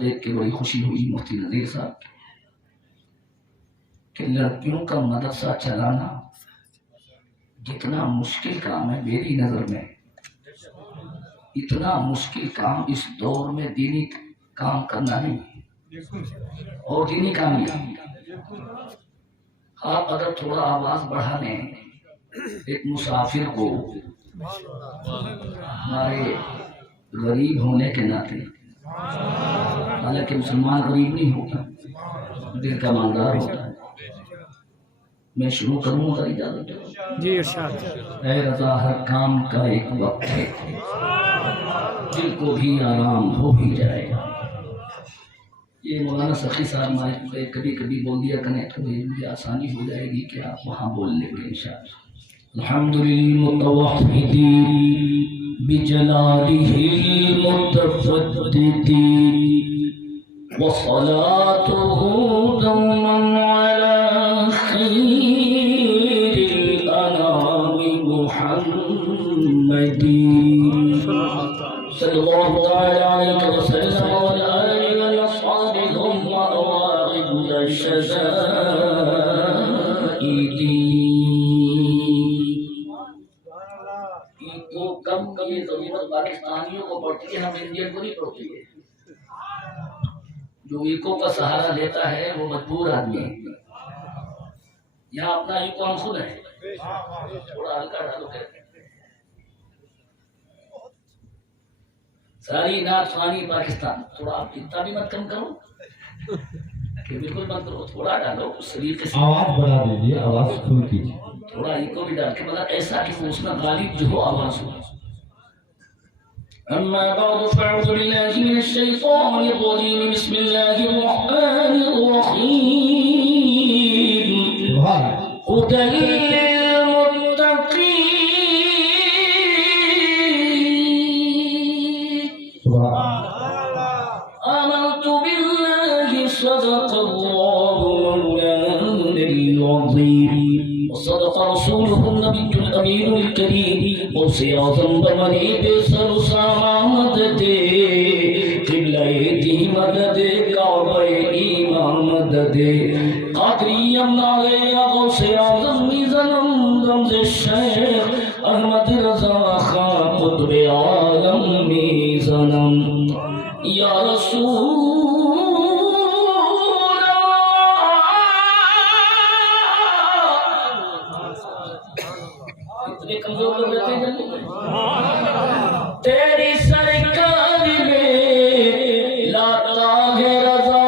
دیکھ کے بڑی خوشی ہوئی مفتی نذیر صاحب کہ لڑکیوں کا مدرسہ چلانا جتنا مشکل کام ہے میری نظر میں اتنا مشکل کام اس دور میں دینی کام کرنا نہیں اور دینی کام نہیں۔ آپ اگر تھوڑا آواز بڑھا لیں ایک مسافر کو ہمارے غریب ہونے کے ناطے، حالانکہ مسلمان غریب نہیں ہوتا، دل کا مالدار ہوتا ہے۔ میں شروع کروں اگر اجازت دو؟ جی ارشاد۔ اے رضا ہر کام کا ایک وقت ہے، دل کو بھی آرام ہو ہی جائے گا۔ یہ مولانا سخی صاحب مائک پہ کبھی کبھی بول دیا کریں تو مجھے آسانی ہو جائے گی کہ آپ وہاں بول لیں گے انشاءاللہ۔ الحمد للمتوحد بجلالہ المتفرد وصلاته دوما على خير الأنام محمد صلى الله تعالى عليه وسلم وعلى آله وأصحابه وأواعد الشدائد۔ کو کم یہ ضرورت پاکستانیوں کو پڑتی ہے، ہم انڈین کو نہیں پڑتی ہے۔ جو ایکو کا سہارا لیتا ہے وہ مجبور آدمی ہے۔ یہاں اپنا ایکو ہم خود ہے، تھوڑا ہلکا ڈالو کہتے ہیں ساری نعت خوانی پاکستان۔ تھوڑا آپ اتنا بھی مت کم کرو کہ بالکل مت کرو، تھوڑا ڈالو اس طریقے سے، آواز بڑھا دیجیے، آواز کھل کیجیے، تھوڑا ایکو بھی ڈال کے مطلب ایسا کہ وہ اس میں غالب جو ہو آواز ہو۔ أما بعد فأعوذ بالله من الشيطان الرجيم بسم الله الرحمن الرحيم هدى للمتقين آمنت بالله صدق الله مولانا العظيم وصدق رسوله النبي الأمين الكريم غوث اعظم بمنی بے سر سامد دے قبلہ دی مدد کعبہ ایمان مدد قادری امناغے غوث اعظم میزنم رمز شیخ احمد رضا خان قطب عالم میزنم یا رسول کمزور لوگ رہتے ہیں تیری سرکار میں لاتا ہے رضا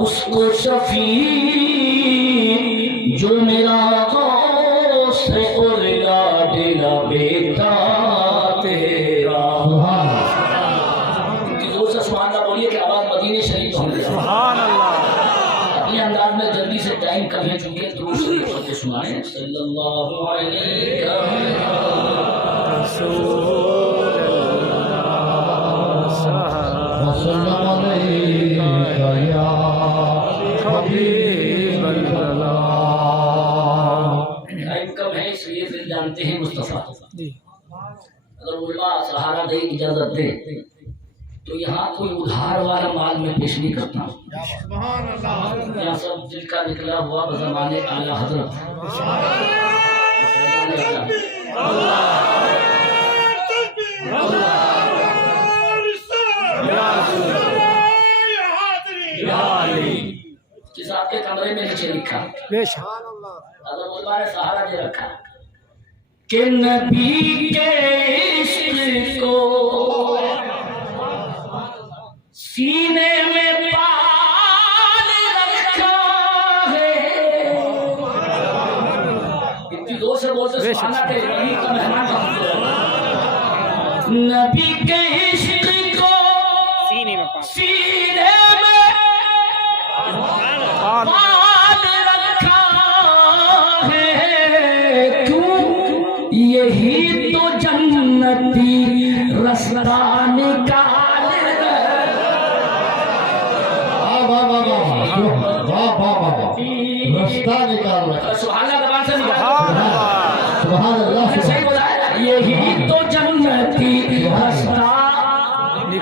اس کو شفیع جو میرا غوث ہے اور لاڈلا بیٹا تیرا۔ زور سے سبحان اللہ بولیے کہ آواز مدینے شریف پہنچ جائے۔ سبحان اللہ۔ اپنے انداز میں جلدی سے ٹائم کم ہے چونکہ درود شریف پڑھ کے سنائیں صلی اللہ علیہ رسول وسلم علیک یا حبیب اللہ۔ ٹائم کم ہے اس لیے پھر جانتے ہیں مصطفیٰ۔ جی اگر علماء سہارا دے اجازت دے تو یہاں کوئی ادھار والا مال میں پیش نہیں کرتا، یہاں سب دل کا نکلا ہوا بزمانے اعلیٰ حضرت جس آپ کے کمرے میں نیچے لکھا بے شک حضرت علماء نے سہارا دے رکھا کہ نبی کے عشق کو سینے میں پال رکھا ہے۔ اتنی دور سے بولتے سبحان اللہ کہ نبی کا مہمان کا نبی کے عشق کو سینے میں پال رکھا ہے، کیوں یہی تو جنتی رستہ نکال رستہ نکال رہا۔ سبحان اللہ زبان سے نکال۔ سبحان اللہ۔ صحیح بولا ہے، یہی تو جنتی رستہ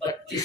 32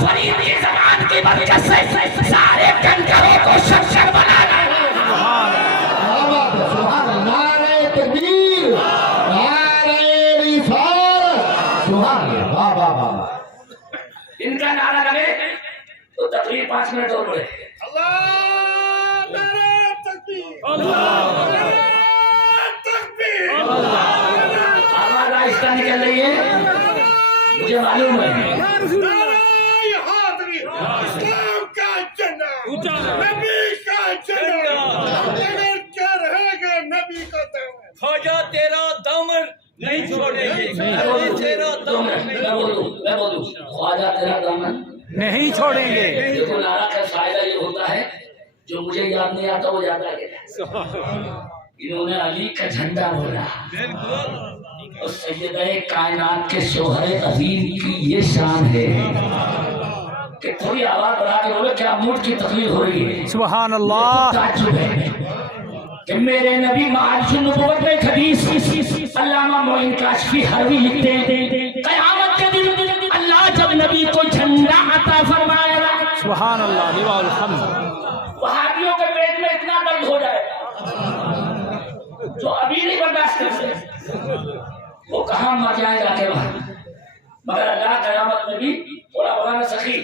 فرید کی زبان کی برکت سے سارے کنکروں کو شکشک بنا ڈالا۔ کیا بات ہے، سبحان اللہ، نعرہ تکبیر، نعرہ رسالت، سبحان اللہ، واہ واہ واہ۔ ان کا نعرہ لگے تو تقریر 5 منٹ اور بڑھے۔ آواز آہستہ نکل رہی ہے، مجھے معلوم ہے۔ خواجہ تیرا دامن نہیں چھوڑیں گے، تیرا دامن میں بولوں خواجہ تیرا دامن نہیں چھوڑیں گے۔ دیکھو نعرہ کا فائدہ یہ ہوتا ہے جو مجھے یاد نہیں آتا وہ یاد آ گیا۔ انہوں نے علی کا جھنڈا بولا اور سیدہ کائنات کے شوہر عظیم کی یہ شان ہے کہ تھوڑی آواز بڑھا کے بولے کیا موڈ کی تقریر ہو رہی ہے۔ سبحان اللہ۔ تعجب ہے کہ میرے نبی معارف النبوت میں ایک حدیث علامہ معین کاشفی حروی لکھتے ہیں، قیامت کے دن اللہ جب نبی کو جھنڈا عطا فرمائے گا، سبحان اللہ، لواء الحمد، وہابیوں کے پیٹ میں اتنا درد ہو جائے گا جو ابھی نہیں برداشت کر سکتے، وہ کہاں مر جائیں جا کے وہاں۔ مگر اللہ قیامت میں بھی تھوڑا بڑھانا سخی،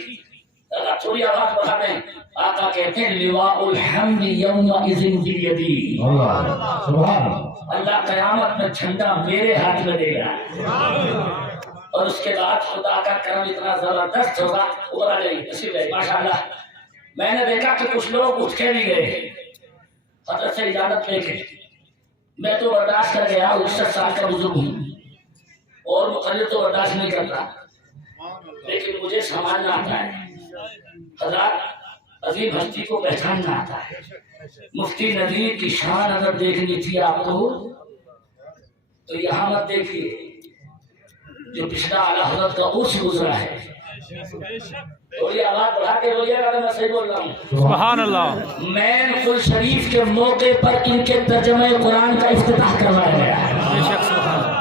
اگر تھوڑی آواز بڑھا دیں، آقا کہتے ہیں لواء الحمد یومئذ بیدی، اللہ، سبحان اللہ۔ اللہ قیامت میں جھنڈا میرے ہاتھ میں دے گا، اور اس کے بعد خدا کا کرم اتنا زبردست ہوگا، اوپر آ جائیے تشریف لائیے ماشاءاللہ۔ میں نے دیکھا کہ کچھ لوگ اٹھ کے بھی گئے حضرت سے اجازت لے کے، میں تو برداشت کر گیا، 69 سال کا بزرگ ہوں اور مقرر تو برداشت نہیں کرتا، لیکن مجھے سنبھالنا آتا ہے، حضرات عظیم ہستی کو پہچاننا آتا ہے۔ مفتی نذیر کی شان اگر دیکھنی تھی آپ کو تو یہاں مت دیکھیے جو پچھلا اعلیٰ حضرت کا عرس گزرا ہے۔ تھوڑی آواز بڑھا کے بولیے گا، میں صحیح بول رہا ہوں۔ سبحان اللہ۔ مین قل شریف کے موقع پر ان کے ترجمہ قرآن کا افتتاح کروایا گیا ہے، بے شک سبحان اللہ،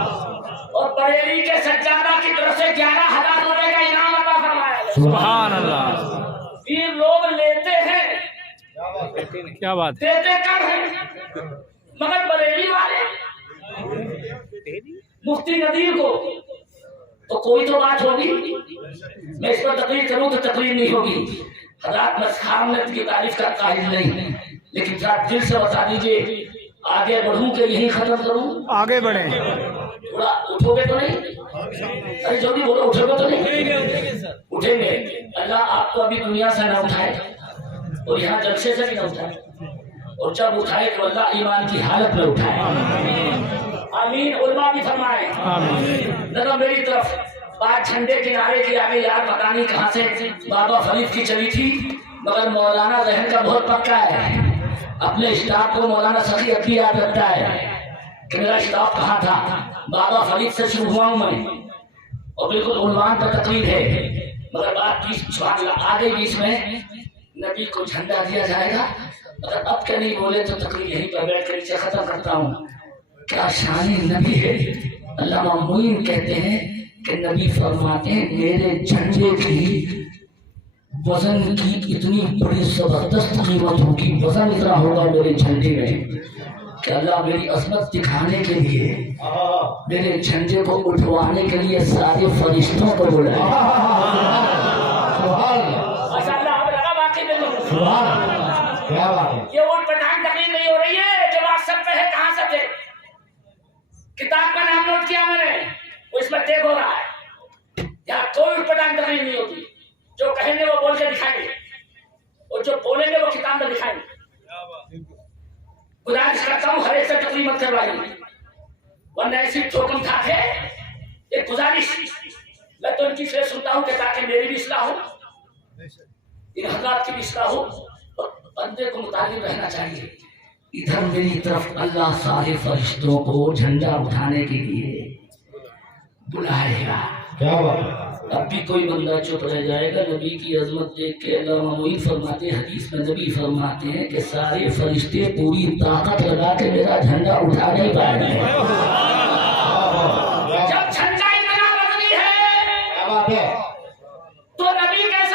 اور بریلی کے سجادہ کی طرف سے 11,000 روپے کا انعام عطا فرمایا گیا۔ سبحان اللہ، پھر لوگ لیتے ہیں، کیا بات ہے۔ دیتے کم ہیں، مگر بریلی والے مفتی نذیر کو تو کوئی تو بات ہوگی، میں اس پر تقریر کروں تو تقریر نہیں ہوگی۔ حضرات میں خامنت کی تعریف کا قائل نہیں، لیکن ذرا دل سے بتا دیجئے آگے بڑھوں کہ یہی ختم کروں؟ آگے بڑھیں۔ تھوڑا اٹھو گے تو نہیں؟ ارے جو بھی بولو اٹھو گے تو نہیں؟ اٹھیں گے۔ اللہ آپ کو ابھی دنیا سے نہ اٹھائے اور یہاں جلسے سے بھی نہ اٹھائے، اور جب اٹھائے تو اللہ ایمان کی حالت میں اٹھائے۔ آمین۔ علماء بھی فرمائے آمین۔ ذرا میری طرف بات جھنڈے کنارے کی آگے، یار پتہ نہیں کہاں سے بابا فرید کی چلی تھی، مگر مولانا ذہن کا بہت پکا ہے، اپنے اسٹاف کو مولانا سخی ابھی یاد رکھتا ہے کہ میرا اسٹاف کہاں تھا۔ بابا فرید سے شروع ہوا ہوں میں، اور بالکل عنوان پر تقریر ہے، مگر بات سبحان اللہ آگے بیچ میں نبی کو جھنڈا دیا جائے گا، اگر اب کے نہیں بولے تو تقریر یہیں پر بیٹھ کر اسے ختم کرتا ہوں۔ کیا شان نبی ہے۔ علامہ معین کہتے ہیں کہ نبی فرماتے ہیں میرے جھنڈے کی وزن کی اتنی بڑی زبردست قیمت ہوگی، وزن اتنا ہوگا میرے جھنڈے میں کہ اللہ میری عظمت دکھانے کے لیے میرے جھنڈے کو اٹھوانے کے لیے سارے فرشتوں کو بلائے۔ کیا بات ہے، یہ اٹھ پٹھان تقریر نہیں ہو رہی ہے جو واٹسپ پہ ہے، کہاں سے تھے؟ کتاب کا نام نوٹ کیا میں نے، وہ اس میں ٹیگ ہو رہا ہے، یہاں کوئی اٹھ پٹھان تقریر نہیں ہوتی، جو کہیں گے وہ بول کے دکھائیں گے، اور جو بولیں گے وہ کتاب میں دکھائیں گے۔ گزارش کرتا ہوں ہر ایک سے تقریر مت کروائیے، ورنہ ایسی ٹھوکم کھا کے ایک گزارش، میں تو ان کی فیس سنتا ہوں کہ تاکہ میری بھی اصلاح ہو، ان حضرات کی بھی اصلاح ہو، اور بندے کو متعلق رہنا چاہیے۔ ادھر میری طرف اللہ سارے فرشتوں کو جھنڈا اٹھانے کے لیے بلائے گا۔ کیا بات ہے، اب بھی کوئی بندہ چپ رہ جائے گا نبی کی عظمت دیکھ کے۔ علامہ معین فرماتے ہیں، حدیث میں نبی فرماتے ہیں کہ سارے فرشتے پوری طاقت لگا کے میرا جھنڈا اٹھا نہیں پائے گے۔ جب جھنڈا اتنا وزنی ہے کیا بات ہے، تو نبی کیسا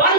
1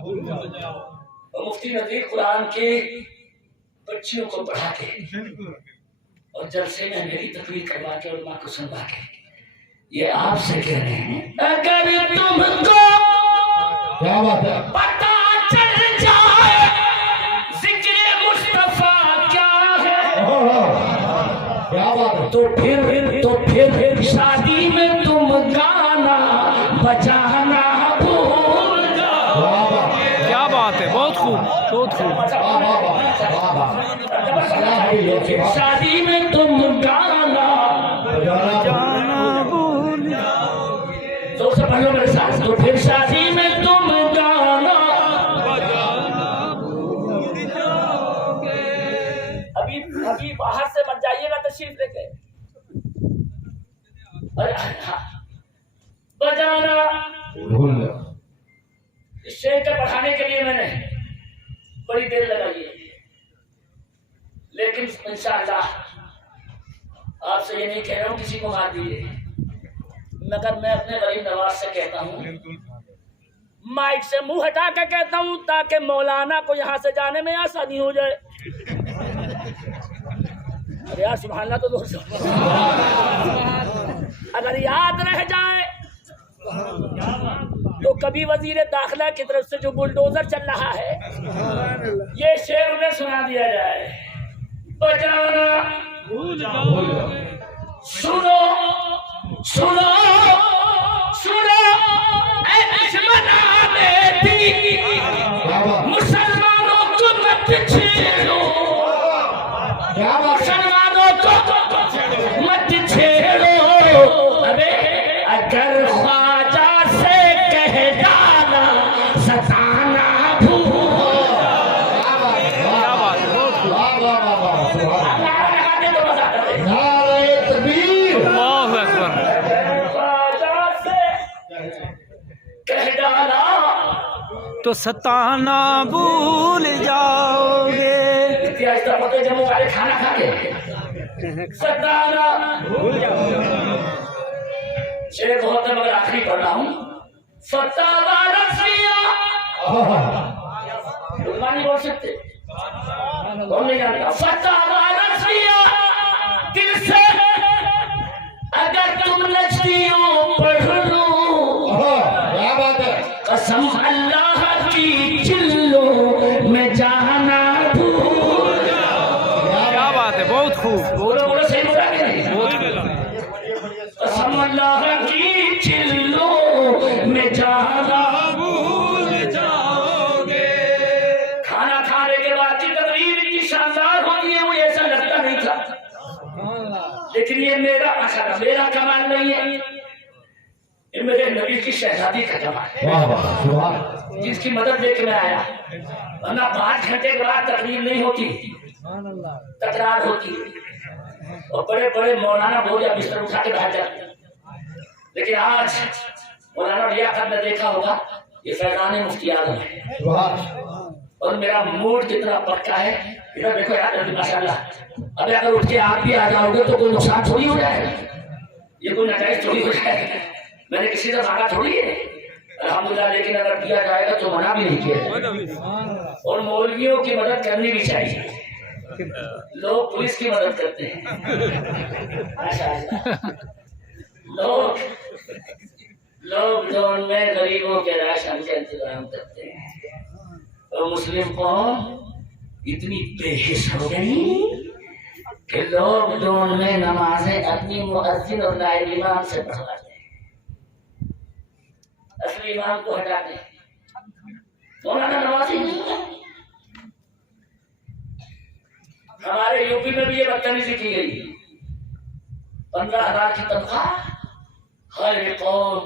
اور مفتی نذیر قرآن کے بچیوں کو پڑھا کے اور جلسے میں میری تقریر کروا کے علماء کو سنوا کے یہ آپ سے کہہ رہے ہیں اگر تم کو کیا بات ہے پتہ چل جائے ذکر مصطفیٰ کیا ہے کیا بات ہے تو پھر شادی میں تم گانا بجانا بھول جاؤ کیا بات ہے، بہت خوب بہت خوب. شادی میں تم گانا جانا بھول تو سے پڑھ لو میرے ساتھ تو پھر شادی میں تم گانا ابھی باہر سے مت جائیے گا تشریف لے کے بجانا بھول گیا اس شعر کے پڑھانے کے لیے میں نے بڑی دیر لگائی ہے لیکن انشاءاللہ آپ سے یہ نہیں کہہ رہا ہوں کسی کو مار دیجیے مگر میں اپنے غریب نواز سے کہتا ہوں مائک سے منہ ہٹا کے کہتا ہوں تاکہ مولانا کو یہاں سے جانے میں آسانی ہو جائے ارے یار سبحان اللہ تو دوست اگر یاد رہ جائے تو کبھی وزیر داخلہ کی طرف سے جو بلڈوزر چل رہا ہے یہ شعر انہیں سنا دیا جائے بجانا سنو سنو سنو اے دشمنان دین مسلمانوں کو مت چھیڑو مسلمانوں کو مت چھیڑو ارے اگر خواجہ سے کہہ ڈالا ستانا بھول کیا بات ہے، بہت خوب. نعرہ تکبیر اللہ اکبر. کہہ ڈالا تو ستانا بھول جاؤ گے. جموں والے کھانا کھا کے ستانا بھول جاؤ. شعر بہت ہے مگر آخری پڑھ رہا ہوں فتاوی رضویہ علماء نہیں بول سکتے کون نہیں جانتا فتاوی رضویہ دل سے اگر تم نچتیوں پڑھ لو کیا بات ہے قسم اللہ کی چلوں میں جانا بھول کیا بات ہے، بہت خوب بہت بولو بولو صحیح بولا کہ نہیں بہت خوب. قسم اللہ کی چلوں میں جانا بھول جاؤ گے. کھانا کھانے کے بعد کی تقریر اتنی شاندار ہوتی ہے مجھے ایسا لگتا نہیں تھا لیکن یہ میرا کمال نہیں ہے یہ میرے نبی کی شہزادی کا کمال ہے واہ واہ سبحان جس کی مدد لے کے میں آیا ورنہ 5 گھنٹے کے بعد تقریر نہیں ہوتی تکرار ہوتی اور بڑے بڑے مولانا بول یا بستر اٹھا کے بیٹھ جاتے لیکن آج مولانا لیاقت نے دیکھا ہوگا یہ فیضان مفتی اعظم ہے سبحان اور میرا موڈ کتنا پکا ہے ادھر دیکھو یار ماشاءاللہ ابھی اگر اٹھ کے آپ بھی آ جاؤ گے تو کوئی نقصان تھوڑی ہو جائے گا یہ کوئی نتائج تھوڑی ہو جائے گا میں نے کسی سے مانگا تھوڑی ہے الحمدللہ لیکن اگر کیا جائے گا تو منع بھی نہیں کیا جائے گا اور مولویوں کی مدد کرنی بھی چاہیے لوگ پولیس کی مدد کرتے ہیں ماشاءاللہ لوگ زون میں غریبوں کے راشن کا انتظام کرتے ہیں اور مسلم قوم اتنی بے حس ہو گئی کہ لوگ زون میں نمازیں اپنی مؤذن اور نائب امام سے پڑھواتے ہیں اصلی امام کو ہٹاتے ہیں مولانا نمازی نہیں ہے ہمارے یوپی میں بھی یہ بدتمیزی کی گئی 15,000 کی تنخواہ ہر قوم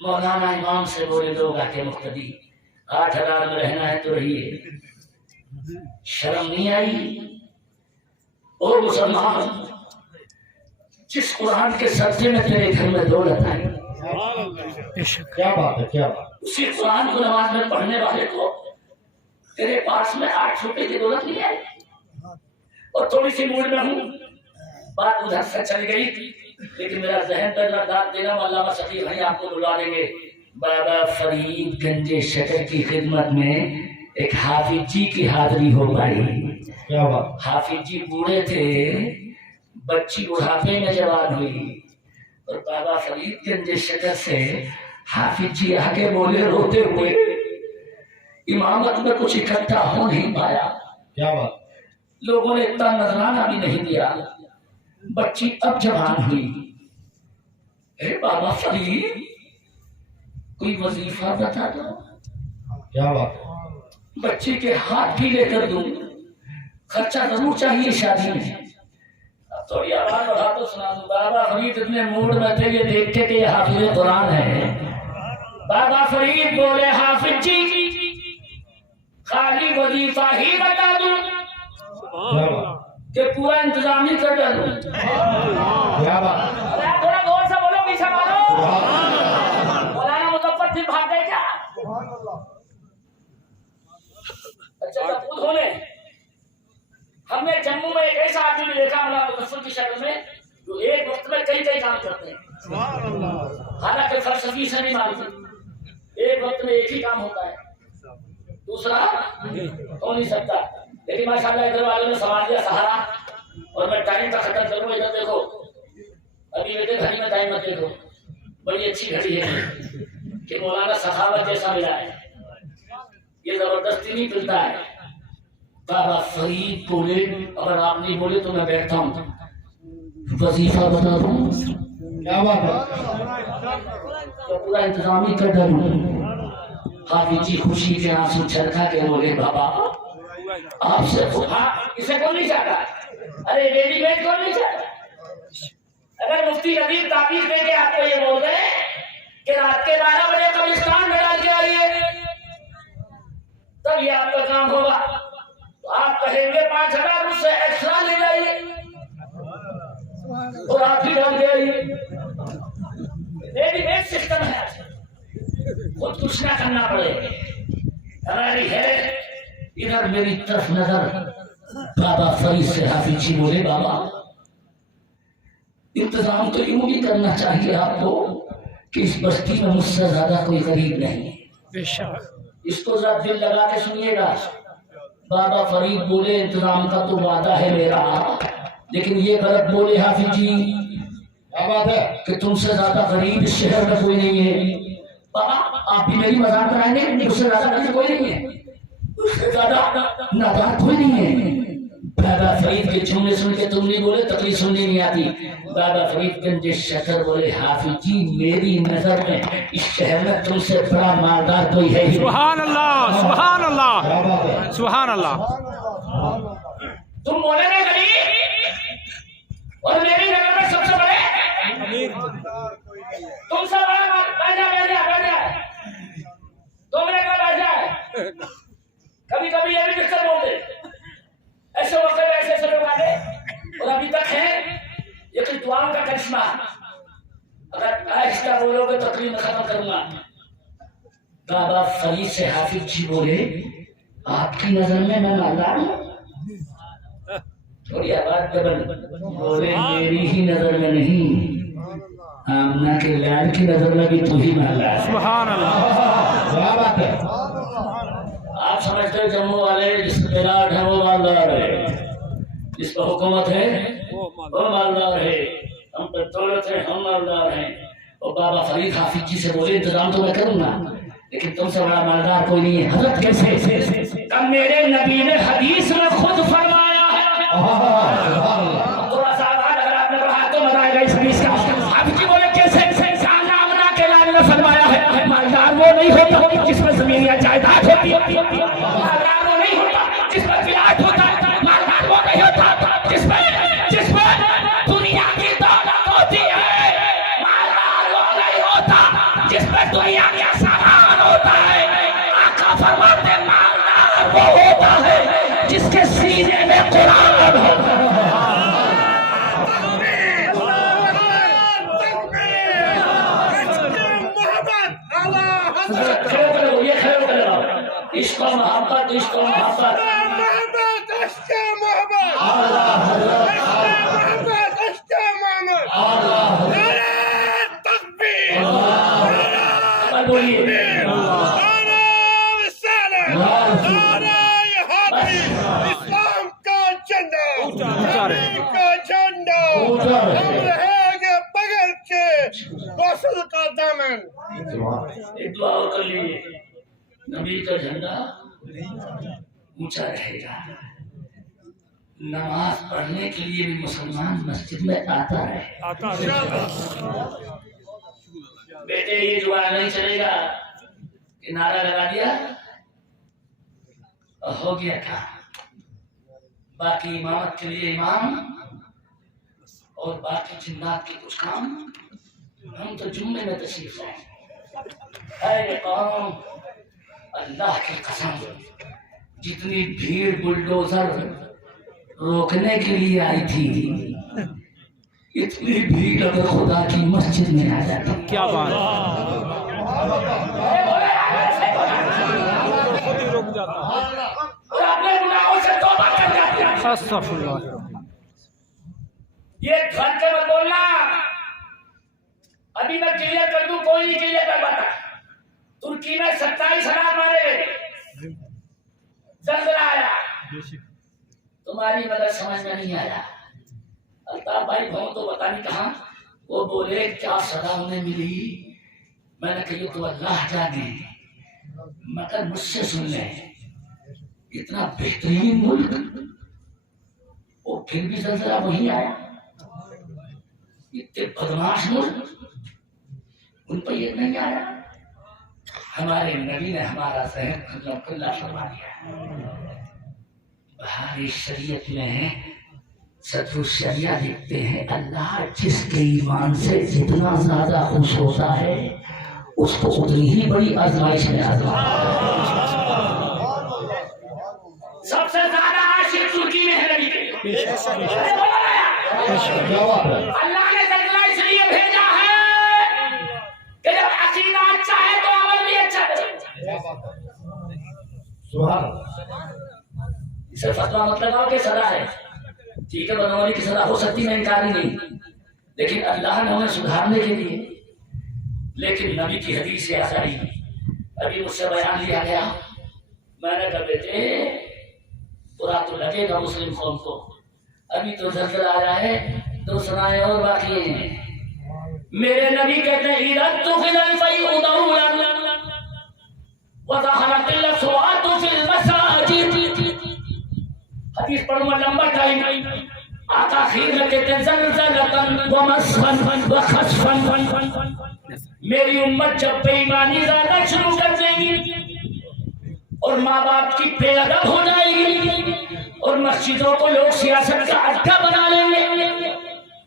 مولانا امام سے بولے لوگ آتے مقتدی 8,000 میں رہنا ہے تو رہیے شرم نہیں آئی اور مسلمان جس قرآن کے سبزے میں تیرے گھر میں دولت آئی کیا بات ہے کیا بات اسی قرآن کو نماز میں پڑھنے والے کو تیرے پاس میں 8 روپے کی دولت نہیں آئی اور تھوڑی سی موڈ میں ہوں بات ادھر سے چل گئی لیکن میرا ذہن پر داد دینا علامہ شفیع بھائی آپ کو بلا دیں گے بابا فرید گنج شکر کی خدمت میں ایک حافظ جی کی حاضری ہو پائی. کیا بات. حافظ جی بوڑھے تھے, بچی بڑھاپے میں جوان ہوئی, اور بابا فرید گنج شکر سے حافظ جی آگے بولے روتے ہوئے, امامت میں کچھ اکٹھا ہو نہیں پایا. کیا بات. لوگوں نے اتنا نذرانہ بھی نہیں دیا. بچی اب جوان ہوئی. اے بابا فرید کوئی وظیفہ بتا دو. کیا بات. بچے کے ہاتھ بھی لے کر دوں, خرچہ ضرور چاہیے شادی میں. اب تھوڑی آواز بڑھا تو سنا دوں. بابا فرید اتنے موڈ میں تھے یہ دیکھتے کہ یہ حافظ قرآن ہے. بابا فرید بولے حافظ جی خالی وظیفہ ہی بتا دوں کیا بات. کہ پورا انتظام ہی کر ڈالوں. کیا بات. تھوڑا غور سے بولو, پیچھے مانو. مولانا مظفر پھر بھاگ گئے کیا؟ اچھا کپوت ہونے ہم نے جموں میں ایک ایسا آدمی بھی دیکھا مولانا مظفر کی شکل میں جو ایک وقت میں کئی کام کرتے ہیں, حالانکہ فلسفی سے نہیں معلوم. ایک وقت میں ایک ہی کام ہوتا ہے, دوسرا ہو نہیں سکتا. لیکن ماشاءاللہ ادھر والوں نے سوال دیا سہارا, اور میں ٹائم کا ختم کروں. ادھر دیکھو, ابھی بیٹے گھڑی میں ٹائم مت دیکھو, بڑی اچھی گھڑی ہے کہ مولانا سخاوت جیسا ملا ہے, یہ زبردستی نہیں ملتا ہے. بابا فرید بولے اگر آپ نہیں بولے تو میں بیٹھتا ہوں, وظیفہ بتا دوں. کیا بات ہے. تو پورا انتظام ہی کر ڈالوں. حافظ جی خوشی کے آنسو چھلکا کے بولے بابا آپ سے اسے کون نہیں چاہتا. ارے ریڈی میڈ کون نہیں چاہتا. اگر مفتی نذیر تعویذ دے کے آپ کو یہ بول رہے کہ رات کے 12 بجے قبرستان میں ڈال کے آئیے تب یہ آپ کا کام ہوگا, تو آپ کہیں گے 5000 اس سے ایکسٹرا لے جائیے اور آپ ہی ڈال کے آئیے. ریڈی میڈ سسٹم ہے, خود کچھ نہ کرنا پڑے. ہماری ہے ادھر میری طرف نظر. بابا فرید سے حافظ جی بولے بابا انتظام تو یوں بھی کرنا چاہیے آپ کو کہ اس بستی میں مجھ سے زیادہ کوئی غریب نہیں. اس کو ذرا دل لگا کے سنیے گا. بابا فرید بولے انتظام کا تو وعدہ ہے میرا, لیکن یہ غلط بولے حافظ جی. کیا بات ہے کہ تم سے زیادہ غریب اس شہر میں کوئی نہیں ہے. بابا آپ بھی میری مذاق کرائیں گے, اس سے زیادہ غریب کوئی نہیں ہے, اس سے زیادہ نادار کوئی نہیں ہے. بابا فرید کے جملے سن کے تم نہیں بولے تقریر سننی نہیں آتی. بابا فرید گنج شکر بولے حافظ جی میری نظر میں اس شہر میں تم سے بڑا مالدار کوئی ہے ہی. سبحان اللہ, سبحان اللہ, کیا بات ہے. سبحان اللہ. تم بولے نا غریب, اور میری نظر میں سب سے بڑے تم سے بڑا بیٹھا تو میرے کا بیٹھا ہے. کبھی کبھی یہ بھی دقت بولتے ایسے وقت ایسے ایسے لوگ آتے, اور ابھی تک ہے یہ کچھ دعاؤں کا کرشمہ. اگر آہستہ بولو گے تقریر میں ختم کروں گا. بابا فرید سے حافظ جی بولے آپ کی نظر میں مالدار ہوں. تھوڑی آواز ڈبل بولے میری ہی نظر میں نہیں, آمنہ کے لال کی نظر میں بھی تو ہی مالدار ہے. سبحان اللہ. کیا بات ہے. آپ سمجھتے ہیں جموں والے جس پہ میراٹ ہے وہ مالدار ہے, جس پہ حکومت ہے وہ مالدار ہے, ہم پہ دولت ہے ہم مالدار ہیں. اور بابا فرید حافظ جی سے بولے انتظام تو میں کروں گا لیکن تم سے بڑا مالدار کوئی نہیں ہے. حضرت کیسے؟ اب میرے نبی نے حدیث میں خود فرمایا ہے. تھوڑا سا اگر آپ نے پڑھا تو مزہ آئے گا اس حدیث کا. حافظ جی بولے کیسے؟ آمنہ کے لال نے فرمایا ہے مالدار وہ نہیں ہوتا جس میں زمین یا جائیداد ہوتی ہے, مالدار وہ نہیں ہوتا جس میں پلاٹ ہوتا ہے, مالدار وہ نہیں ہوتا جس میں دنیا کی دولت ہوتی ہے, مالدار وہ نہیں ہوتا جس میں دنیا کا سامان ہوتا ہے. آقا فرماتے مالدار وہ ہوتا ہے جس کے سینے میں قرآن ہو. عشق و محبت, عشق و محبت, بولیے اسلام کا جھنڈا اونچا رہے کا جھنڈا اونچا رہے۔ ہم رہیں گے پکڑ کے رسول کا دامن. ایک دعا اور کر لیجیے. نبی کا جھنڈا اونچا رہے گا. نماز پڑھنے کے لیے بھی مسلمان مسجد میں آتا رہے. بیٹے یہ دعا نہیں چلے گا کہ نعرہ لگا دیا اور ہو گیا کام. باقی امامت کے لیے امام اور باقی جنات کے کچھ کام. ہم تو جمعے میں تشریف لائیں. اے قوم اللہ کی قسم جتنی بھیڑ بلڈوزر روکنے کے لیے آئی تھی اتنی بھیڑ اگر خدا کی مسجد میں آ جاتی. کیا بات اور اپنے گناہوں سے توبہ کر جاتی. استغفر اللہ. یہ گھر کے مت بولنا. ابھی میں کلیئر کر دوں کوئی نہیں کلیئر کر پاتا. ترکی میں 27,000 مارے گئے. زلزلہ آیا تمہاری مدد سمجھ میں نہیں آیا. الطاف بھائی بہن تو پتا نہیں کہاں وہ بولے کیا سزا انہیں ملی. میں نے کہی تو اللہ جانے مگر مجھ سے سن لیں اتنا بہترین ملک وہ پھر بھی زلزلہ وہی آیا. اتنے بدماش ملک ان پر یہ نہیں آیا. ہمارے نبی نے ہمارا ذہن کھلا فرما دیا. بہاری شریعت میں صدر الشریعہ لکھتے ہیں اللہ جس کے ایمان سے جتنا زیادہ خوش ہوتا ہے اس کو اتنی ہی بڑی آزمائش میں آزماتا ہے. سب سے زیادہ عاشق ترکی میں ہے نبی کے. اللہ نے زلزلہ اس لیے بھیجا ہے کہ جب عقیدہ اچھا ہے تو عمل بھی اچھا ہے. اسے فتویٰ مطلب آپ کے سزا ہے. ٹھیک ہے بدنوامی کی سزا ہو سکتی میں انکار ہی نہیں لیکن اللہ نے انہیں سدھارنے کے لیے. لیکن نبی کی حدیث سے آئی ابھی مجھ سے بیان لیا گیا. میں نے کہا بیٹے برا تو لگے گا مسلم قوم کو. ابھی تو زلزلہ آیا ہے 2 سنائیں اور باقی ہیں. میرے نبی کہتے ہیں اتخذ الفیء دولا وظهرت الاصوات في المساجد. حدیث پڑھوں میں لمبا ٹائم. آقا خیر میں کہتے ہیں زلزلۃ ومسخا وخسفا. میری امت جب بے ایمانی زیادہ شروع کر دے گی اور ماں باپ کی بے ادب ہو جائے گی اور مسجدوں کو لوگ سیاست کا اڈا بنا لیں گے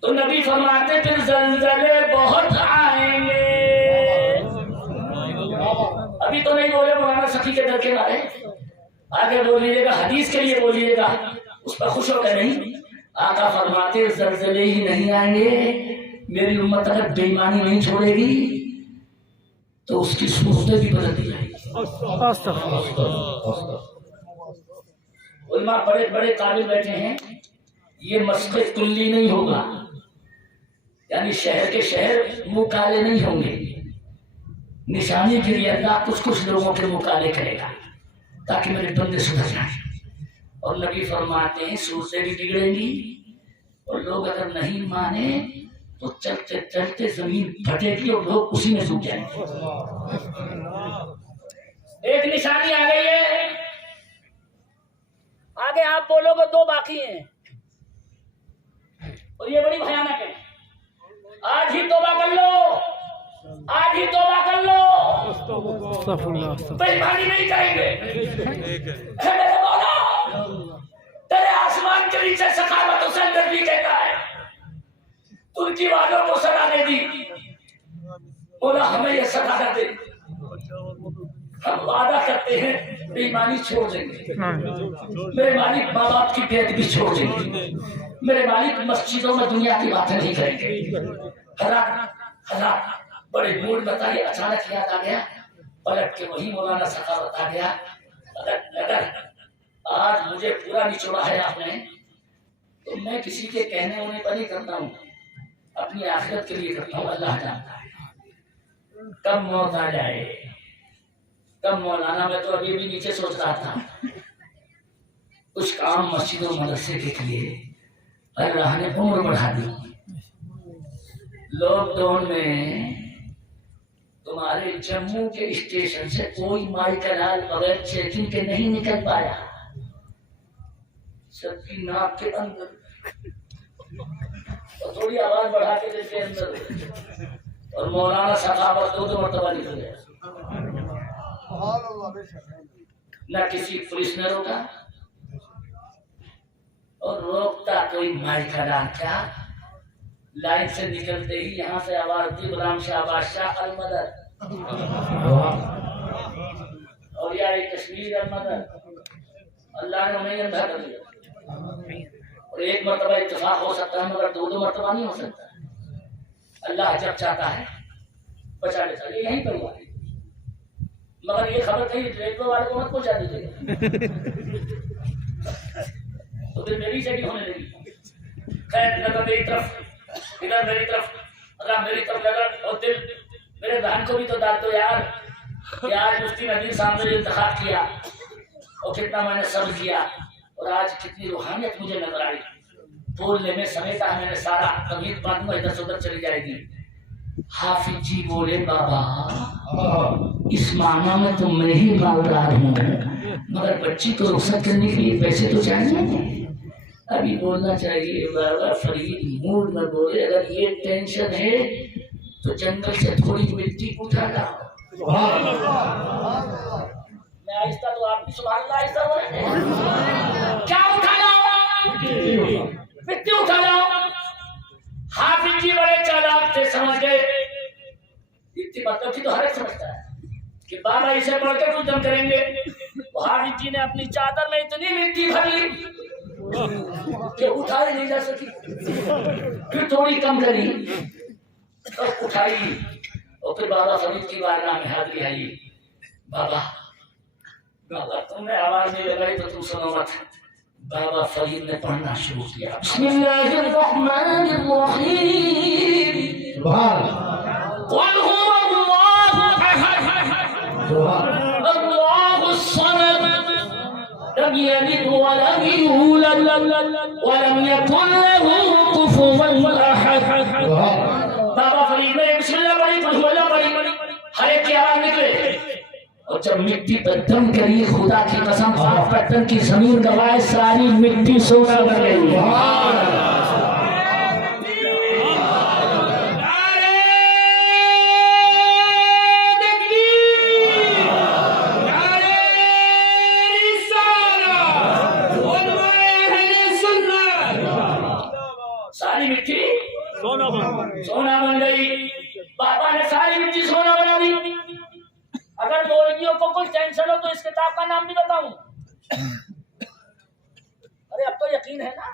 تو نبی فرماتے پھر زلزلے بہت آئیں گے. ابھی تو نہیں بولے مولانا سخی کے در کے بارے. آگے بول لیجیے گا حدیث کے لیے بول لیجیے گا اس پر خوش ہو کر نہیں. آقا فرماتے زلزلے ہی نہیں آئیں گے. میری امت اگر بے ایمانی نہیں چھوڑے گی تو اس کی صورتیں بھی بدل دی جائیں گی. علماء بڑے بڑے قابل بیٹھے ہیں. یہ مسجد کلی نہیں ہوگا یعنی شہر کے شہر مکالے نہیں ہوں گے. نشانی کے لیے اللہ کچھ لوگوں کے مکالے کرے گا تاکہ میرے بندے سدھر جائیں. اور نبی فرماتے ہیں صورتیں بھی بگڑیں گی اور لوگ اگر نہیں مانے تو چلتے چلتے زمین پھٹے گی اور لوگ اسی میں ڈوب جائیں گے. ایک نشانی آ گئی ہے. آگے آپ بولو گے 2 باقی ہیں اور یہ بڑی بھیانک ہے. آج ہی توبہ کر لو. آج ہی توبہ کر لو. بےایمانی نہیں کریں گے. میرے مولا تیرے آسمان کے نیچے سخاوت حسین ندوی کہتا ہے ترکی والوں کو سزا دے دی. مولا ہمیں یہ سزا نہ دے. ہم وعدہ کرتے ہیں بے ایمانی چھوڑ دیں گے. میرے مالک ماں باپ کی بے ادبی چھوڑ دیں گے. میرے مالک مسجدوں میں دنیا کی باتیں نہیں کریں گے. حضرات بڑے موڈ بتائیے. اچانک یاد آ گیا پلٹ کے وہی مولانا سخاوت آ گیا. اگر آج مجھے پورا نچوڑا ہے آپ نے تو میں کسی کے کہنے ہونے پر نہیں کرتا ہوں. اپنی آخرت کے لیے کرتا ہوں. اللہ جانتا ہے کب موت آ جائے تب مولانا میں تو ابھی بھی نیچے سوچ رہا تھا کچھ کام مسجد و مدرسے کے لیے اللہ نے عمر بڑھا دی. لاک ڈاؤن میں تمہارے جموں کے اسٹیشن سے کوئی مائی کا لال بغیر چیکنگ کے نہیں نکل پایا. سب کی ناک کے اندر اور تھوڑی آواز بڑھا کے دل کے اندر اور مولانا سخاوت 2 مرتبہ نکل گیا. نہ کسی پولیس نے روکا اور روکتا کوئی مائی کا لال کیا. لائن سے نکلتے ہی یہاں سے آواز دی غلام شاہ بادشاہ المدد اور یا کشمیر المدد. اللہ نے انہیں اندھا کر دیا. اور ایک مرتبہ اتفاق ہو سکتا ہے مگر 2 مرتبہ نہیں ہو سکتا. اللہ جب چاہتا ہے بچا لیتا ہے. یہیں پر ہوا ہے مگر یہ خبر کہیں ریڈیو والے کو مت پہنچا دیجیے تو پھر میری چیکنگ ہونے لگی. خیر نظر میری طرف ادھر میری طرف اگر میری طرف نظر اور دل میرے بہن کو بھی تو ڈال دو یار کہ آج مفتی نذیر صاحب نے انتخاب کیا اور کتنا میں نے صبر کیا اور آج کتنی روحانیت مجھے نظر آئی. بولنے میں سمیٹا ہے میں نے سارا تمیز بات میں ادھر سے ادھر چلی جائے گی. حافظ جی بولے بابا اس معنی میں تو میں ہی مالدار ہوں مگر بچی کو رخصت کرنے کے لیے پیسے تو چاہیے. ابھی بولنا چاہیے بابا فرید موڈ میں بولے اگر یہ ٹینشن ہے تو جنگل سے تھوڑی مٹی اٹھا لاؤ. میں آہستہ تو آپ بھی سبحان اللہ آہستہ بولے کیا اٹھا لاؤ مٹی اٹھا لاؤ. حافظ جی بڑے چالاک تھے سمجھ گئے. اتنی باتوں کی تو ہر ایک سمجھتا ہے کہ بابا اسے پڑھ کے کچھ دم کریں گے. حافظ جی نے اپنی چادر میں اتنی مٹی بھر لی کہ اٹھائی نہیں جا سکی. پھر تھوڑی کم کری اور اٹھائی اور پھر بابا فرید کی بارگاہ میں حاضری آئی. بابا بابا تم نے آواز نہیں لگائی تو تم سنو مت. بابا فرید نے پڑھنا شروع کیا. بسم اللہ الرحمن الرحیم قل هو اللہ احد اللہ الصمد لم يلد ولم يولد ولم يكن له كفوا احد. بابا فرید نے بسم اللہ پڑھی قل هو اللہ پڑھی ہر ایک کی آواز نکلے اور جب مٹی پر دم کری خدا کی قسم آپ پتن کی زمین گوائے ساری مٹی سونا بن گئی. ساری مٹی سونا بن گئی. بابا نے ساری مٹی سونا بنا دی. اگر مولویوں کو کچھ ٹینشن ہو تو اس کتاب کا نام بھی بتاؤں. ارے اب تو یقین ہے نا.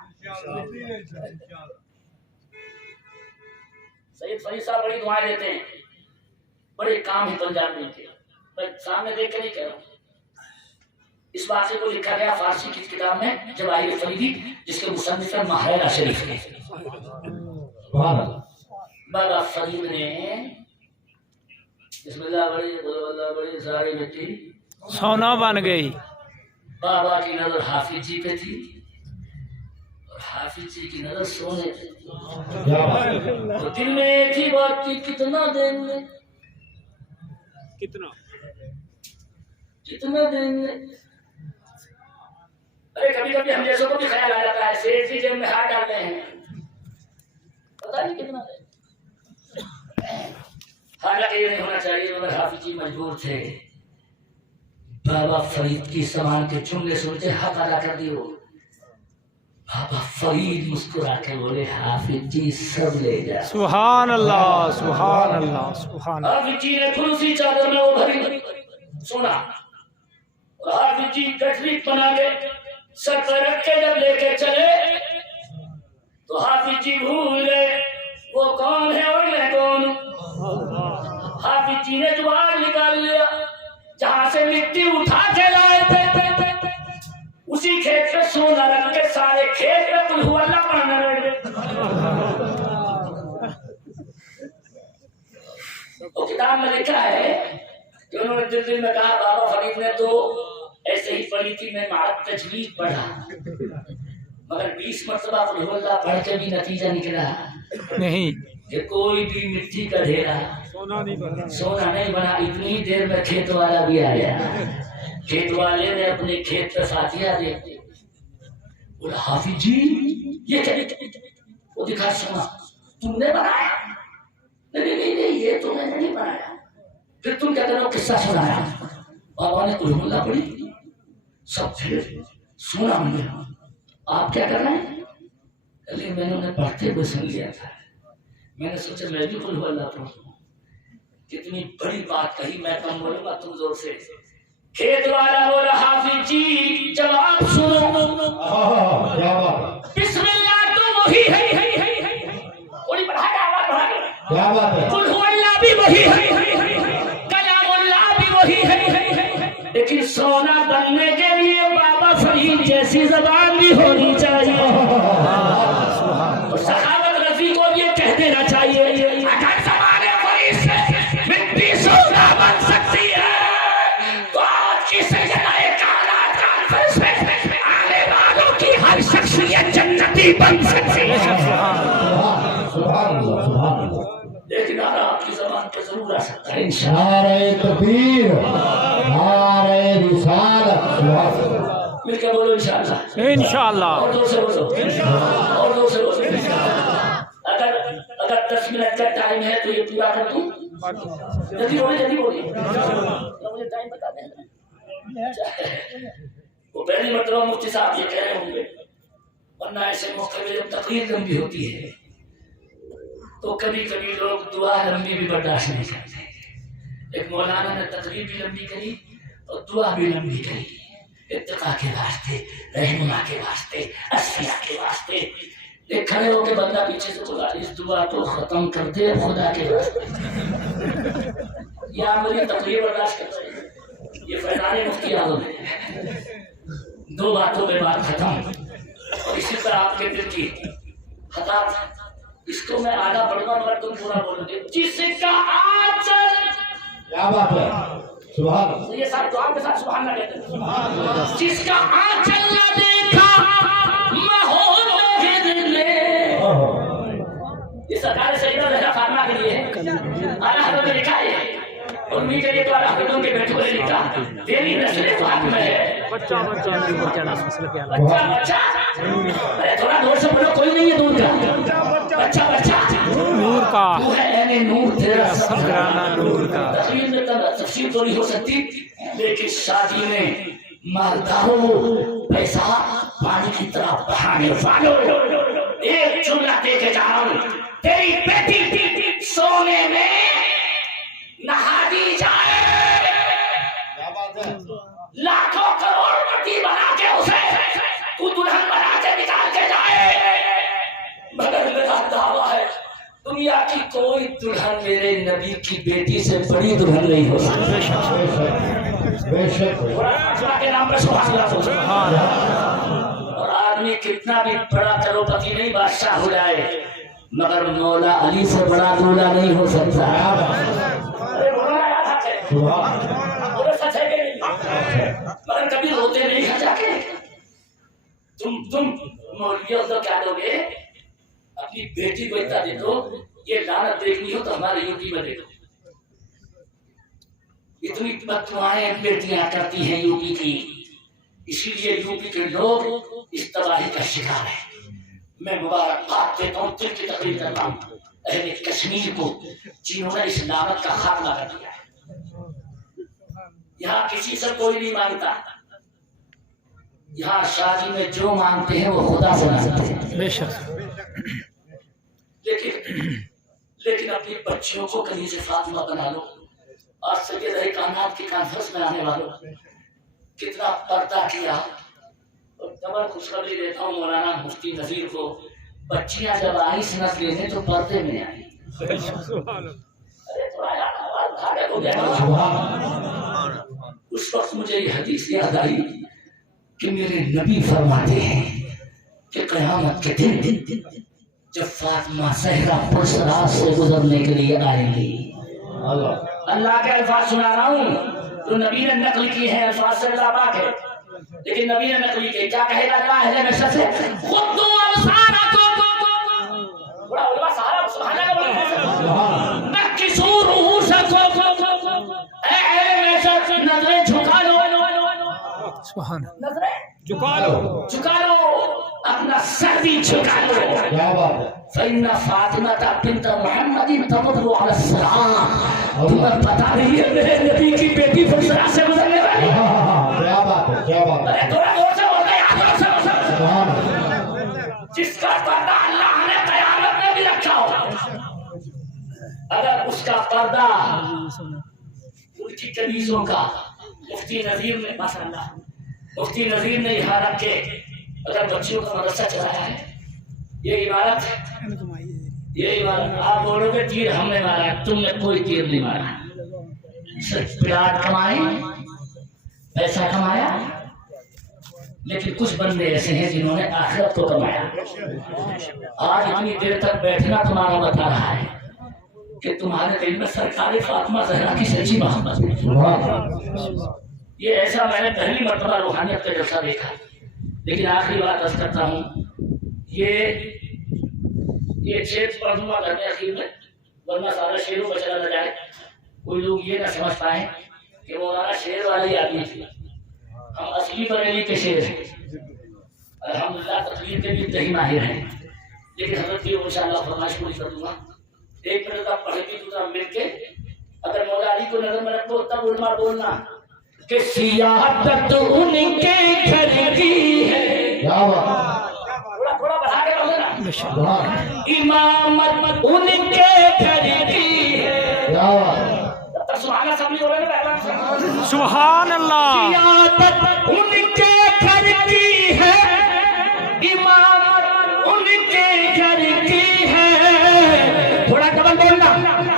سید فرید صاحب بڑی دعائیں دیتے ہیں بڑے کام ہی پنجاب میں کیا. میں سامنے دیکھ کے نہیں کہہ رہا ہوں. اس واقعے کو لکھا گیا فارسی کی کتاب میں جواہر فریدی جس کے مصنف ماہرہ شریف ہے. بابا فرید نے بسم اللہ بڑی اللہ بڑی ساری مٹی سونا بن گئی. بابا کی نظر حافظ جی پہ تھی اور حافظ جی کی نظر سونے پہ تھی. تو دل میں ایک ہی بات کی کتنا دیں گے کتنا دیں گے. ارے کبھی کبھی ہم جیسوں کو بھی خیال آ جاتا ہے سیٹ کی جیب میں ہاتھ ڈالتے ہیں پتا نہیں کتنا دیں. حالانکہ یہ نہیں ہونا چاہیے مگر حافظ جی مجبور تھے. بابا فرید کی سامان کے جملے سن کے حق ادا کر دیو. بابا فرید مسکرا کے بولے حافظ جی سب لے جا. سبحان اللہ سبحان اللہ سبحان اللہ. حافظ جی نے کھلوسی چادر میں وہ بھری سونا اور حافظ جی گٹری بنا کے سر پر رکھ کے جب لے کے چلے تو حافظ جی بھول گئے وہ کون ہے اور میں کون ہوں. حافظ جی نے جوان نکال لیا جہاں سے مٹی اٹھا کے لائے تھے اسی کھیت پہ سونا رکھ کے سارے کھیت پہ قل هو اللہ پڑھنا بیٹھ گئے. وہ کتاب میں لکھا ہے کہ انہوں نے دل میں کہا بابا فرید نے تو ایسے ہی پڑھی تھی، میں مہارت تجوید پڑھا، مگر 20 مرتبہ قل هو اللہ پڑھ کے بھی نتیجہ نکلا نہیں، کہ کوئی بھی مٹی کا ڈھیرا سونا نہیں بنا۔ اتنی ہی دیر میں کھیت والا بھی آیا، کھیت والے نے اپنے کھیت پہ فاتحہ دے دی، بولا حافظ جی یہ کیا؟ وہ دکھا سنا تم نے بنایا؟ نہیں یہ تو میں نے نہیں بنایا۔ پھر تم کیا کرو قصہ سنایا؟ بابا نے قل هو اللہ پڑھی، سب پھر سنا مجھے، آپ کیا کر رہے ہیں؟ لیکن میں نے انہیں پڑھتے ہوئے سن لیا تھا، میں نے سوچا میں بھی قل هو اللہ پڑھوں۔ کتنی بڑی بات کہی، میں کم بولوں گا تم زور سے۔ کھیت والا بولا حافظ جی جواب سنو، کیا بات بسم اللہ تو وہی ہے، تھوڑی بڑھا کے آواز بڑھا کے، کیا بات ہے؟ قل هو اللہ بھی وہی ہے، کلام اللہ بھی وہی ہے، لیکن سونا بننے کے لیے بابا فرید جیسی زبان بھی ہونی چاہیے، اور سخاوت رضی کو یہ کہہ دینا چاہیے اگر زبان فرید سے مٹی سونا بن سکتی ہے تو آج کی سجدہ کائنات کانفرنس میں آنے والوں کی ہر شخصیت جنتی بن سکتی ہے۔ سبحان اللہ سبحان اللہ۔ لیکن آپ کی زبان پہ ضرور آ سکتا ہے انشاءاللہ۔ نعرہ تکبیر، نعرہ رسالت، سبحان اللہ۔ مل کے بولو انشاءاللہ، انشاءاللہ۔ اور دور سے بولو، اور دور سے بولو۔ اگر 10 منٹ کا ٹائم ہے تو یہ پورا کر دوں؟ جلدی بولیے، مجھے ٹائم بتا دیں۔ وہ پہلی مرتبہ مفتی صاحب یہ کہہ رہے ہوں گے، ورنہ ایسے موقع میں جب تقریر لمبی ہوتی ہے تو کبھی کبھی لوگ دعا لمبی بھی برداشت نہیں کرتے۔ ایک مولانا نے تقریر بھی لمبی کری اور دعا بھی لمبی کری، اتقاء کے واسطے، رہنما کے واسطے، اصفیاء کے واسطے۔ ایک کھڑے ہو کے بندہ پیچھے سے بولا اس دعا کو ختم کر دے خدا کے واسطے، یا میری تقریر برداشت کرتے ہیں۔ یہ فیضان مفتی اعظم ہے، 2 باتوں میں بات ختم۔ اور اسی طرح آپ کے دل کی خطا، اس کو میں آدھا پڑھوں گا مگر تم پورا بولو گے۔ جس کا آنچل، کیا بات ہے؟ سبحان اللہ۔ یہ سب دعا کے ساتھ سبحان اللہ کہتے ہیں۔ جس کا آنچل نہ دیکھا ماحول نے، یہ سرکار سیدنا زہرا فاطمہ کے لیے اعلیٰ حضرت نے لکھا ہے، اور انہیں کے لیے تو اعلیٰ حضرت کے بیٹوں نے لکھا تیری نسل تو ہاتھ میں ہے۔ بچہ ارے تھوڑا دور سے بولو، کوئی نہیں ہے دور کا بچہ نور کا تو ہے اے نور تیرا سب گرانا نور کا۔ تقریر میں تفصیل تو نہیں ہو سکتی، لیکن شادی میں مالداروں پیسہ پانی کی طرح بہانے والوں ایک جملہ دے کے جا رہا ہوں، تیری بیٹی سونے میں نہا دی جائے، لاکھوں کروڑ پتی بنا کے اسے تو دلہن بنا کے نکال کے جائے، مگر میرا دعویٰ ہے دنیا کی کوئی دلہن میرے نبی کی بیٹی سے بڑی دلہن نہیں ہو سکتی۔ بے شک قرآن کے نام پہ سبحان اللہ بولو۔ اور آدمی کتنا بھی بڑا کروڑپتی نہیں بادشاہ ہو جائے مگر مولا علی سے بڑا دولہا نہیں ہو سکتا۔ ارے بولنا یاد ہے، بولو سچ ہے کہ نہیں؟ مگر کبھی روتے نہیں ہیں جا کے تم مولویوں تو کیا دو گے؟ اپنی بیٹی کو اتنا دے دو، یہ لعنت دیکھنی ہو تو ہمارے یوپی میں دے دو۔ اتنی بددعائیں بیٹیاں کرتی ہیں یوپی کی، اسی لیے یوپی کے لوگ اس تباہی کا شکار ہیں۔ میں مبارکباد دیتا ہوں، دل کی تقریر کرتا ہوں اہل کشمیر کو جنہوں نے اس لعنت کا خاتمہ کر دیا ہے۔ یہاں کسی سے کوئی نہیں مانگتا، یہاں شادی میں جو مانگتے ہیں وہ خدا سے مانگتے ہیں۔ بے شک۔ لیکن اپنی بچیوں کو کنیز فاطمہ بنا لو۔ آج سید کائنات کی کانفرنس میں آنے والوں کتنا پردہ کیا، اور ڈبل خوشخبری دیتا ہوں مولانا مفتی نذیر کو، بچیاں جب آئی سنت لینے تو پردے میں آئی۔ ارے تھوڑا یار آواز بھاڑے ہو گیا۔ اس وقت مجھے یہ حدیث یاد آئی کہ میرے نبی فرماتے ہیں کہ قیامت کے دن جب فاطمہ زہرا پرسرات سے گزرنے کے لیے آئیں گی، اللہ کے الفاظ سنا رہا ہوں، تو نبی نے نقل کی ہے الفاظ سے اللہ پاک ہے، لیکن نبی نے نقل کی کیا کہے گا اللہ اہل محشر سے خود ابصارکم، بڑا علماء صحابہ سبحان اللہ بولے نکسوا رؤوسکم، اے اہل محشر نظریں جھکا لو، سبحان نظریں جھکا لو، جھکا لو، اپنا سر بھی جھکا لو، کیا بات ہے فإن فاطمة بنت محمد تمر على الصراط، تمہیں پتا نہیں ہے میرے نبی کی بیٹی فضرا سے گزرنے والی، کیا بات ہے کیا بات ہے تھوڑا دور سے بولتا ہے یاد رکھ سبحان اللہ جس کا پردہ اللہ نے قیامت میں بھی رکھا ہو، اگر اس کا پردہ ان کی کنیزوں کا مفتی نظیر نے ماشاء اللہ مفتی نظیر نے یہاں رکھ کے اگر بچیوں کا مدرسہ چلایا ہے، یہ عمارت آپ بولو گے تیر ہم نے مارا، تم نے کوئی تیر نہیں مارا، صرف پیار کمائے پیسہ کمایا، لیکن کچھ بندے ایسے ہیں جنہوں نے آخرت کو کمایا۔ آج اتنی دیر تک بیٹھنا تمہارا بتا رہا ہے کہ تمہارے دل میں سرکار فاطمہ زہرا کی سچی محبت ہے۔ یہ ایسا میں نے پہلی مرتبہ روحانیت کا جلسہ دیکھا، لیکن آخری بات عرض کرتا ہوں، یہ شعر پڑھ دوں گا گھر میں اخیر میں، ورنہ سارا شعروں کا چلا نہ جائے، کوئی لوگ یہ نہ سمجھ پائیں کہ مولانا شعر والے آدمی تھے، ہم اصلی بریلی کے شعر ہیں، الحمدللہ تقریر کے بھی انتہائی ماہر ہیں، لیکن حضرت کی انشاءاللہ فرمائش پوری کر دوں گا۔ ایک منٹ آپ پڑھے بھی تو مل کے، اگر مولا علی کو نظر میں رکھو تب علماء بولنا کہ سیاحت ان کے گھر کی ہے، کیا بات تھوڑا بڑھا کے بولے نا، سبحان امامت ان کے گھر کی ہے، کیا بات سبحان اللہ سب نہیں بولے نا، سبحان اللہ، سیاحت ان کے گھر کی ہے، امامت ان کے گھر کی ہے، تھوڑا ڈبل بولنا،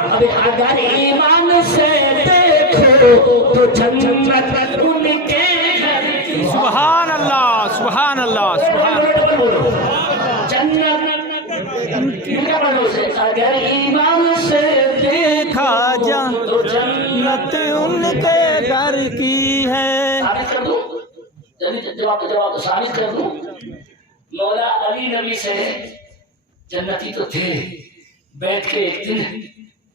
اب اگر ایمان سے دیکھو تو جنت ان کے گھر کی، سبحان اللہ، سبحان اللہ، سبحان اگر ایمان سے دیکھا جنت ان کے گھر کی ہے۔ ثابت کر دوں، جواب ثابت کر دوں، مولا علی نبی سے جنتی تو تھے، بیٹھ کے ایک دن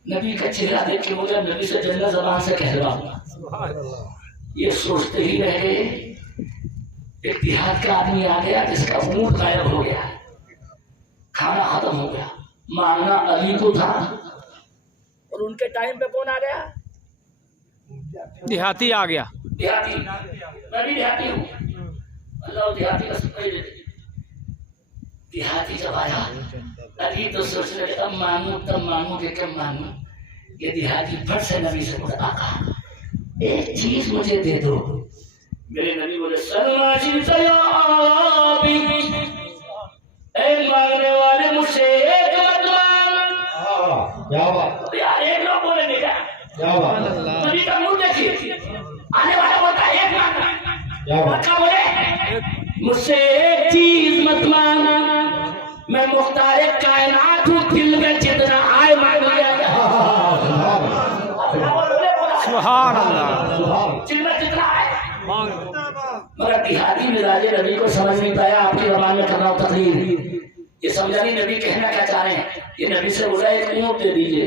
نبی کا چہرہ دیکھ کے مجھے نبی سے جنت زبان سے کہہ رہا ہوں، یہ سوچتے ہی رہ گئے، ایک دیہات کا آدمی آ گیا جس کا اونٹ غائب ہو گیا، کھانا ختم ہو گیا، مانگنا علی کو تھا، اور ان کے ٹائم پہ کون آ گیا؟ دیہاتی آ گیا، دیہاتی، میں بھی دیہاتی ہوں، اللہ دیہاتی کا سب دے، دیہاتی جب آیا علی تو سوچ رہے اب مانگوں تب مانگوں کہ کب مانگوں، یہ دیہاتی پھٹ سے نبی سے بولا آقا ایک چیز مجھے دے دو، میرے نبی بولے سلما جیتا یا آبی، اے مانگنے والے مجھ سے ایک مت مانگ، کیا بات یار ایک لوگ بولیں گے کیا بات نبی کا منہ دیکھیے، آنے والا بولتا ہے ایک مانگنا، کیا بات بچہ بولے مجھ سے ایک چیز مت مانگ، میں مختار کائنات ہوں، دل میں جتنا آئے مانگ لیا سبحان اللہ، دل میں جتنا آئے، مگر دیہاتی مزاج نبی کو سمجھ نہیں پایا، آپ کی زبان میں کر رہا ہوں تقریر، یہ سمجھا نہیں نبی کہنا کیا چاہ رہے ہیں، یہ نبی سے بولا ایک اونٹ دے دیجئے،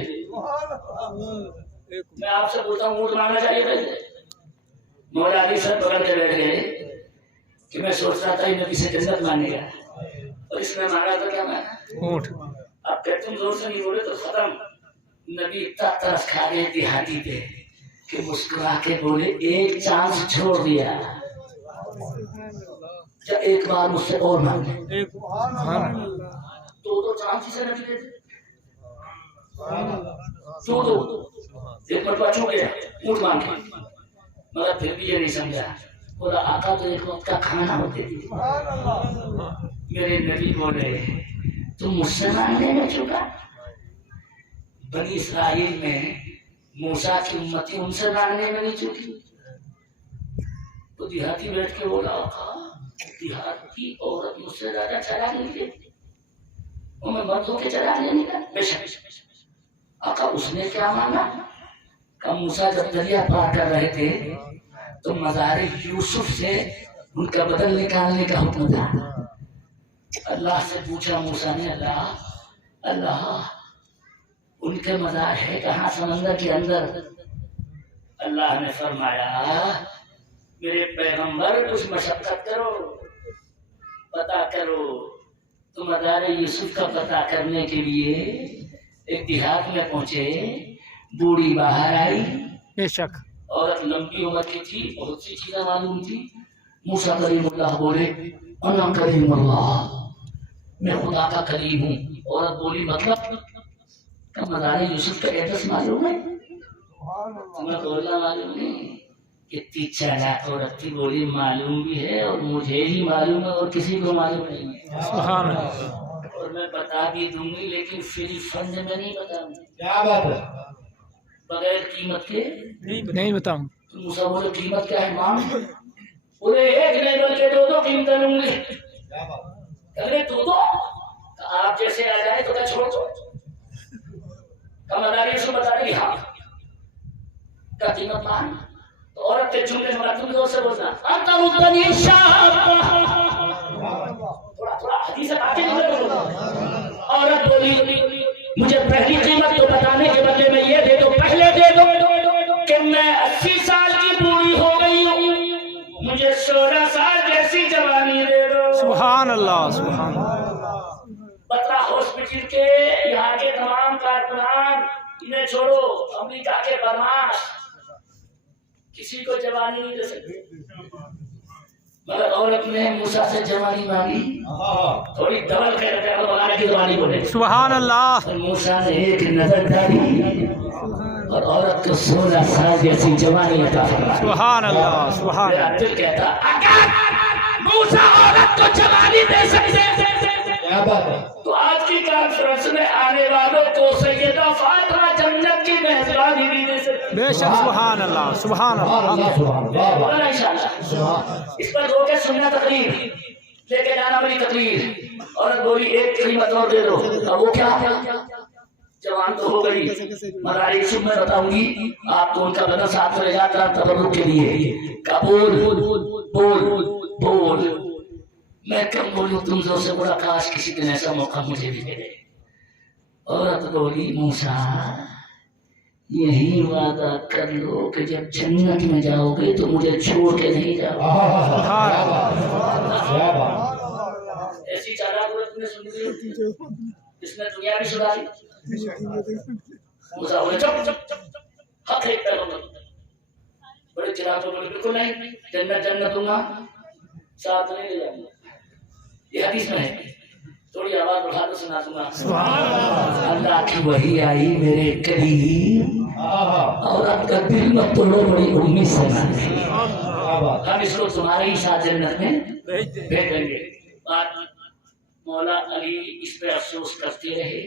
میں آپ سے بولتا ہوں اونٹ مانگنا چاہیے پیسے، مولا علی سر بغل کے بیٹھ گئے کہ میں سوچ رہا تھا یہ نبی سے جنت مانگے گا، اور اس میں مانگا تو کیا مانگا، اونٹ، اب کہ تم زور سے نہیں بولے تو ختم، نبی اتنا ترس کھا گئے دیہاتی پہ کہ مسکرا کے بولے ایک چانس چھوڑ دیا، جب ایک بار مجھ سے اور مانگے، دو چانس سے نبی دے دو، ایک مرتبہ چھوڑ گیا اونٹ مانگ کے، مگر پھر بھی یہ نہیں سمجھا، بولا آقا تو ایک وقت کا کھانا ہوتے تھے، میرے نبی بولے تم مجھ سے مانگنے میں چکا، بنی اسرائیل میں موسیٰ کی امتی ان سے مانگنے میں نہیں چکی، تو دیہاتی بیٹھ کے بولا آقا دیہاتی عورت مجھ سے زیادہ چلا نہیں دیتی، اور میں مرد ہو کے چلا نہیں کا، بے شک آقا اس نے کیا مانگا، کہ موسیٰ جب دریا پار کر رہے تھے تو مزار یوسف سے ان کا بدن نکالنے کا حکم تھا. اللہ سے پوچھا موسیٰ نے, اللہ ان کے مزار ہے کہاں سمندر کے اندر؟ اللہ نے فرمایا میرے پیغمبر کچھ مشقت کرو, پتا کرو. تو مزار یوسف کا پتا کرنے کے لیے ایک دیہات میں پہنچے. بوڑھی باہر آئی, بے شک عورت لمبی عمر کی تھی, بہت سی چیزیں معلوم تھی. موسیٰ کلیم اللہ بولے انا کلیم اللہ, میں خدا کا کلیم ہوں. عورت بولی مطلب کہ مزار یوسف کا ایڈریس معلوم ہے؟ تمہیں بولنا معلوم نہیں. کتنی چالاک عورت تھی, بولی معلوم بھی ہے اور مجھے ہی معلوم ہے اور کسی کو معلوم نہیں ہے. سبحان اللہ. اور میں بتا بھی دوں گی لیکن فری فنڈ میں نہیں بتاؤں گی, کیا بات ہے؟ بغیر قیمت کے. نہیں بتاؤں. تو موسیٰ بولے قیمت کیا ہے ماں؟ بولے ایک نہیں بلکہ دو قیمتیں لوں گی. ارے دو آپ جیسے آ جائے تو کیا چھوڑ دو؟ کمالاری سے بتا رہی ہاں کا قیمت مان. تو عورت کے جملے میں تم زور سے بولنا انت مدنی شاب. تھوڑا حدیث آگے نکل. عورت بولی مجھے پہلی قیمت تو بتانے کے بدلے میں یہ دے دو, پہلے دے دو کہ میں 80 سال کی بوڑھی ہو گئی ہوں, مجھے 16 سال جیسی جوانی دے دو. سبحان اللہ. سبحان اللہ. بطرہ ہاسپٹل کے یہاں کے تمام کارکنان انہیں چھوڑو, امریکہ کے برماش کسی کو جوانی نہیں دے سکتے. مگر عورت نے موسیٰ سے جوانی مانگی, تھوڑی ڈبل کر بغانے کی زبانی بولے. سبحان اللہ. اور موسیٰ نے ایک نظر ڈالی اور عورت کو 16 سال جیسی جوانی عطا فرمائی. سبحان اللہ. سبحان میرا اللہ. دل کہتا اگر موسیٰ عورت کو جوانی دے سکتے کیا بات ہے؟ تو آج کی کانفرنس میں آنے والوں کو سیدہ فاطمہ جنت کی میزبانی بھی دے سکتے. بے شک. سبحان اللہ. سبحان اللہ. سبحان اللہ. بولا انشاءاللہ. اس پر رو کے سننا تقریر, لے کے جانا میری تقریر. عورت بولی ایک قیمت اور دے دو. اب وہ کیا تھا؟ جوان تو ہو گئی. مزار یوسف میں بتاؤں گی آپ کو ان کا بدن ساتھ لے جاتا تبرک کے لیے. قبول بول بول. میں کم بولوں تم زور سے بولا کاش کسی دن ایسا موقع مجھے بھی ملے. عورت بولی موسیٰ یہی وعدہ کر لو کہ جب جنت میں جاؤ گے تو مجھے چھوڑ کے نہیں جاؤ. ایسی چالاک عورت نے سن لی جس نے دنیا بھی چھڑا لی. موسیٰ بولے چپ چپ چپ, حق ہے پیغمبر. بڑے چراغ تو بولے بالکل نہیں, جنت دوں گا, ساتھ نہیں لے جاؤں گا. یہ حدیث میں ہے, تھوڑی آواز بڑھا کر سنا دوں گا. اللہ کی وحی آئی میرے قریب, عورت کا دل میں توڑو, بڑی امید سے مانگی ہم اس کو تمہارے ہی ساتھ جنت میں بھیجیں گے. مولا علی اس پہ افسوس کرتے رہے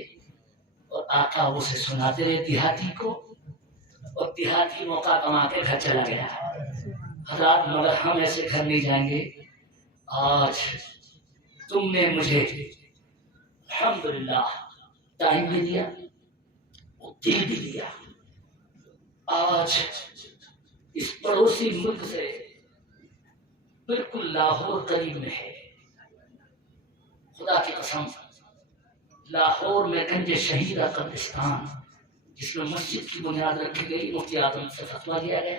اور آقا اسے سناتے رہے دیہاتی کو, اور دیہاتی موقع کما کے گھر چلا گیا. حضرات مگر ہم ایسے گھر نہیں جائیں گے. آج تم نے مجھے الحمدللہ ٹائم بھی دیا, دل بھی دیا. آج اس پڑوسی ملک سے بالکل لاہور قریب میں ہے. خدا کی قسم لاہور میں گنج شہیدہ قبرستان جس میں مسجد کی بنیاد رکھی گئی, مفتی اعظم سے فتویٰ دیا گیا,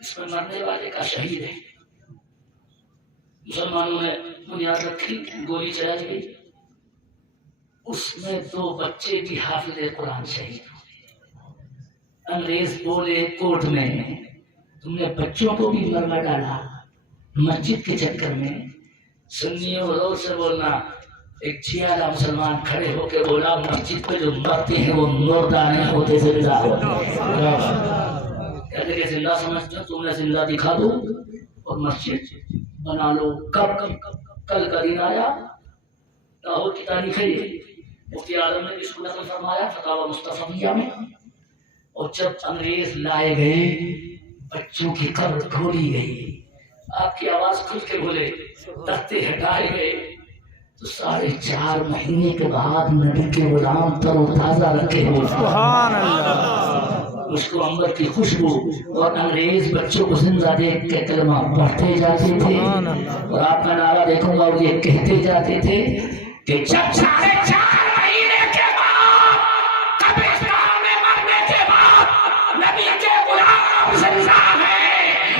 اس میں مرنے والے کا شہید ہے. مسلمانوں نے بنیاد رکھی, گولی چلائی گئی, اس میں 2 بچے بھی حافظ قرآن شہید ہوئے. انگریز بولے کورٹ میں تم نے بچوں کو بھی مروا ڈالا مسجد کے چکر میں. سنیوں روز سے بولنا. ایک چھیالا مسلمان کھڑے ہو کے بولا مسجد پہ جو مرتے ہیں وہ مردہ نہیں ہوتے, زندہ ہوتے. کہتے کہ زندہ سمجھتے تم نے زندہ دکھا دو اور مسجد بنا لو. کل کا دن آیا, لاہور کی تاریخ ہے, مفتی اعظم نے اس کو نقل فرمایا فتاوی مصطفیہ میں. اور جب انگریز لائے گئے بچوں کی قبر کھولی گئی, آپ کی آواز کھل کے بولے, تختے ہٹائے گئے تو 4.5 مہینے کے بعد نبی کے غلام تر و تازہ رکھے ہوئے. سبحان اللہ. اس کو انبر کی خوشبو اور انگریز بچوں کو زندہ دیکھ کے کلمہ پڑھتے جاتے تھے اور آپ کا نعرہ دیکھوں گا اور یہ کہتے جاتے تھے کہ جب 4.5 مہینے کے بعد قبرستان میں مرنے کے بعد نبی کے غلام زندہ ہے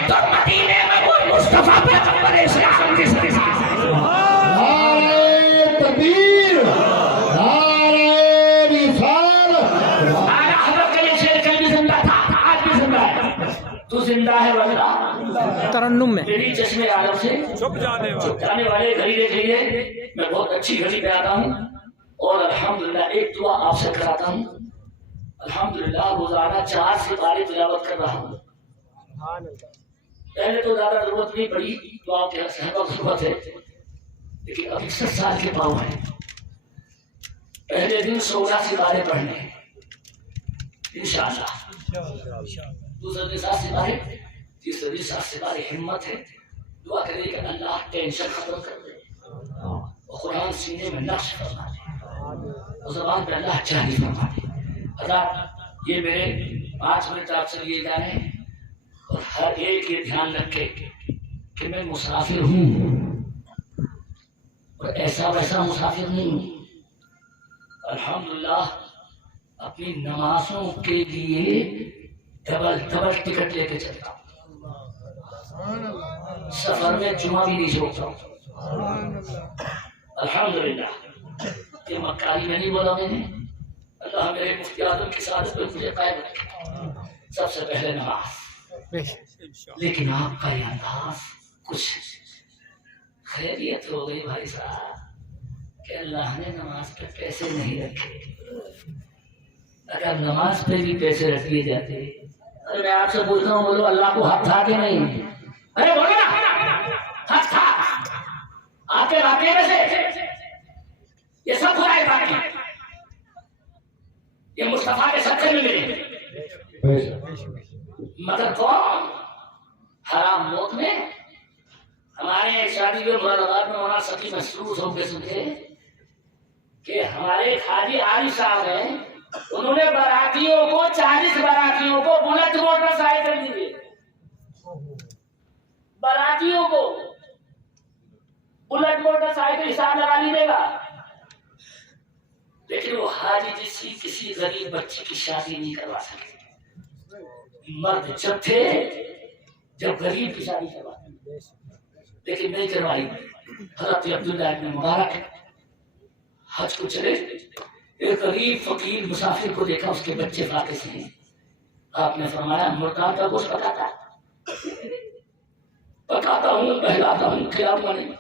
تو مدینے میں وہ مصطفیٰ پیغمبر اسلام کے ساتھ نعرہ تکبیر، نعرہ رسالت۔ آیا حضرت کے شیر کل بھی زندہ تھا، آج بھی زندہ ہے۔ تو زندہ ہے وغیرہ ترنم میں میری چشمے عالم سے چھپ جانے والے گھڑی دیکھ لیجیے، میں بہت اچھی گھڑی پہ آتا ہوں اور الحمدللہ ایک دعا آپ سے کراتا ہوں۔ الحمدللہ روزانہ 4 سپارے تلاوت کر رہا ہوں۔ پہلے تو زیادہ ضرورت نہیں پڑی، تو آپ کے صحبہ ضرورت ہے، لیکن اب 61 سال کے پاؤں ہیں۔ پہلے دن 16 سپارے پڑھنے ہیں انشاءاللہ، دوسرے دن 7 سپارے، تیسرے دن 7 سپارے۔ ہمت ہے، دعا کرے کہ اللہ ٹینشن ختم کر دے اور قرآن سینے میں نقش فرما دے اور زبان پہ اللہ جاری فرما دے۔ حضرات یہ میرے 5 منٹ آپ سے لیے جا رہے ہیں اور ہر ایک یہ دھیان رکھے کہ میں مسافر ہوں اور ایسا ویسا مسافر نہیں ہوں۔ الحمدللہ اپناپنی نمازوں کے لیے ڈبل ٹکٹ لے کے چلتا ہوں، سفر میں جمعہ بھی نہیں چھوڑتا ہوں۔ الحمدللہ یہ مکاری میں نہیں بولا میں نے، اللہ میرے مفتی اعظم کی سعادت پہ مجھے قائم رکھے۔ سب سے پہلے نماز، لیکن آپ کا یہ انداز کچھ خیریت ہو گئی بھائی صاحب کہ اللہ نے نماز پہ پیسے نہیں رکھے۔ اگر نماز پہ بھی پیسے رکھ دیے جاتے، ارے میں آپ سے پوچھتا ہوں، بولو اللہ کو حق تھا کہ نہیں؟ ارے بولو نا، حق تھا؟ آپ کے واقعے میں سے یہ سب خدا باقی، یہ مصطفیٰ کے صدقے میں ملے، مگر کون؟ حرام موت میں۔ ہمارے ایک شادی میں مراد آباد میں مولانا سخی محسوس ہو کے سنتے کہ ہمارے ایک حاجی عارف صاحب ہیں، انہوں نے براتیوں کو 40 براتیوں کو بلٹ موٹر سائیکل دیے، براتیوں کو بلٹ موٹر سائیکل حساب لگا لیجیے گا، لیکن وہ حاجی کسی غریب بچی کی شادی نہیں کروا سکتے۔ مرد جب تھے جب غریب کی شادی کرواتے، لیکن نہیں کروائی۔ حضرت عبداللہ ابن مبارک حج کو چلے، ایک غریب فقیر مسافر کو دیکھا، اس کے بچے فاقے ہیں، آپ نے فرمایا مردار کا گوشت پکاتا ہوں، بہلاتا ہوں، کھلاؤں گا نہیں۔